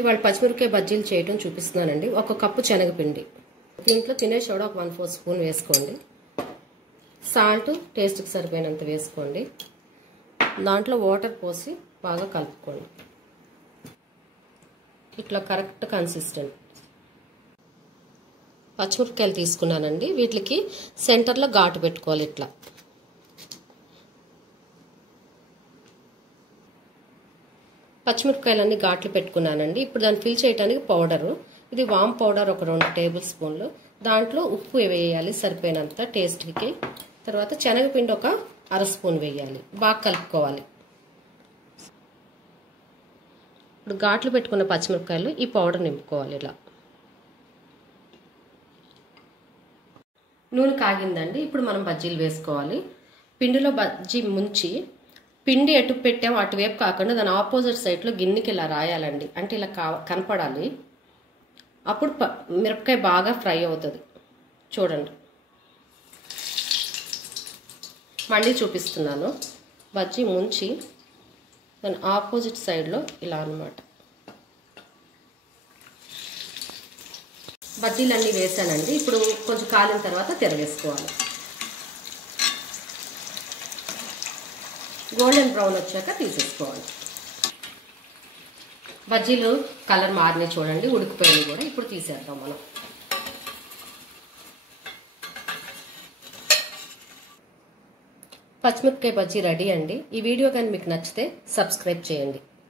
ఇవాళ పచ్చిమిరపకాయ బజ్జీలు చేయడం చూపిస్తున్నానండి. 1 కప్పు శనగపిండి, దీంట్లో తినే సోడా ఒక 1/4 స్పూన్ వేసుకోండి. సాల్ట్ టేస్ట్కి సరిపోయినంత వేసుకోండి. దాంట్లో వాటర్ పోసి బాగా కలుపుకోండి. ఇట్లా కరెక్ట్ కన్సిస్టెంట్. పచ్చిమిరపకాయలు తీసుకున్నానండి. వీటికి సెంటర్లో ఘాటు పెట్టుకోవాలి. ఇట్లా పచ్చిమిరపకాయలన్నీ ఘాట్లు పెట్టుకున్నానండి. ఇప్పుడు దాన్ని ఫిల్ చేయడానికి పౌడరు, ఇది వామ్ పౌడర్ ఒక 2 టేబుల్ స్పూన్లు. దాంట్లో ఉప్పు వేయాలి సరిపోయినంత టేస్ట్కి. తర్వాత శనగపిండి ఒక 1/2 స్పూన్ వేయాలి. బాగా కలుపుకోవాలి. ఇప్పుడు ఘాట్లు పెట్టుకున్న పచ్చిమిరపకాయలు ఈ పౌడర్ నింపుకోవాలి. ఇలా నూనె కాగిందండి. ఇప్పుడు మనం బజ్జీలు వేసుకోవాలి. పిండిలో బజ్జీ ముంచి పిండి ఎటు పెట్టామో అటువైపు కాకుండా దాని ఆపోజిట్ సైడ్లో గిన్నెకి ఇలా రాయాలండి. అంటే ఇలా కనపడాలి. అప్పుడు మిరపకాయ బాగా ఫ్రై అవుతుంది. చూడండి, మళ్ళీ చూపిస్తున్నాను. బజ్జీ ముంచి దాని ఆపోజిట్ సైడ్లో ఇలా అన్నమాట. బజ్జీలన్నీ వేసానండి. ఇప్పుడు కొంచెం కాలిన తర్వాత తిరగేసుకోవాలి. గోల్డెన్ బ్రౌన్ వచ్చాక తీసేసుకోవాలి. బజ్జీలు కలర్ మారినాయి చూడండి, ఉడికిపోయినాయి కూడా. ఇప్పుడు తీసేద్దాం మనం. పచ్చిమిరపకాయ బజ్జీ రెడీ అండి. ఈ వీడియో కానీ మీకు నచ్చితే సబ్స్క్రైబ్ చేయండి.